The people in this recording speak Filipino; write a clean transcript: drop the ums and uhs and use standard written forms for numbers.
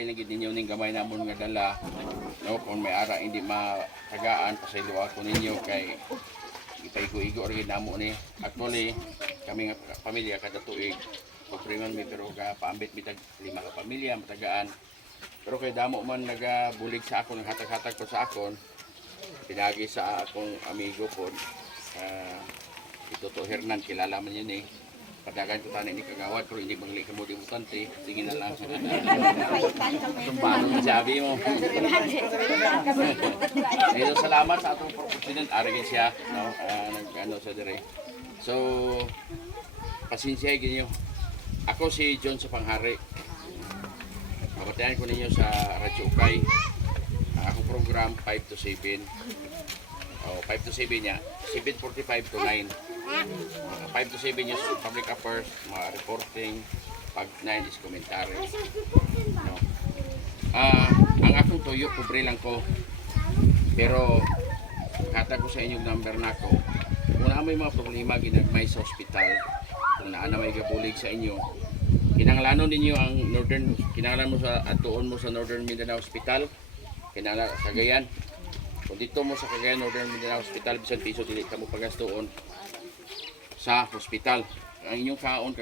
Nagid ninyo ning gamay namon nga dala, no, kung may ara hindi matagaan pasaylo ako ninyo kay ipaigo-igo rin namo ni. Actually kami nga pamilya kada tuig kupriman mi pero ka paambit mi tag 5 ka pamilya matagaan. Pero kay damo man nagabulig sa akon, hatag-hatag ko sa akon, pinagi sa akong amigo po, Toto Hernan, kilala man yun eh. Padagan ko tanin ni kagawad, pero hindi magli ka mo di mutante, sige na lang. Tumbano na sabi mo. Ito salamat sa atong President, arigin siya, no? Nag-ano sa dire. So, pasensya ginyo. Ako si John sa Panghari. Mabatayan ko ninyo sa Radyo Ukay. Akong program 5 to 7. 5 to 7 niya. 7:45 to 9. 5 to 7 yung public affairs, mga reporting. Pag 9 is commentary. No. Ang akong tuyo, kubre lang ko. Pero, kata ko sa inyong number na ko. Kung na may mga problema ginagmay sa ospital, kung na may gabulig sa inyo, kinanglanon ninyo ang Northern, kinanglan mo sa atuon mo sa Northern Mindanao Hospital, kinanglan Cagayan. Kung dito mo sa Cagayan Northern Mindanao Hospital, bisan piso dili ka mo pagastuon sa hospital. Ang inyong kaon